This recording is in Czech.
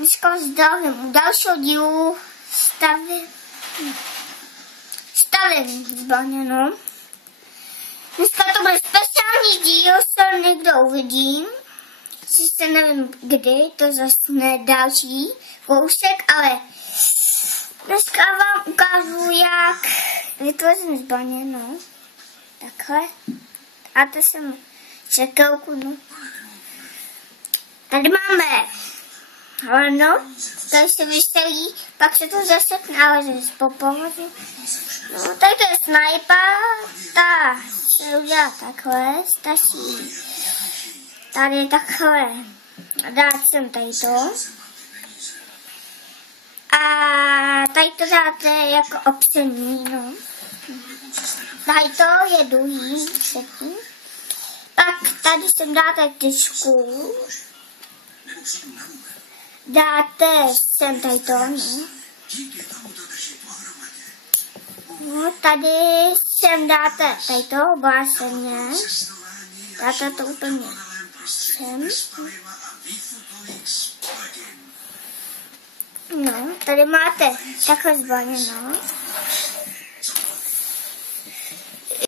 Dneska zdravím u dalšího dílu stavím zbraně, no. Dneska to bude speciální díl, co někdo uvidím. Sice nevím kdy, to zase ne další kousek, ale dneska vám ukážu, jak vytvořím zbraně, no. Takhle. A to jsem čekelku, no. Tady máme hleno, tady se vyselí, pak se to zasekne, ale zase po pohodě. No, tady to je snajpa, ta se udělá takhle, stačí. Tady takhle dát sem tady to. A tady to dáte jako opření, no. Tady to je druhý, třetí. Pak tady sem dáte tyčku. Dáte sem tady to, no. No, tady sem dáte tady to, bláseně. Dáte to úplně sem. No, tady máte takhle zbraně, no.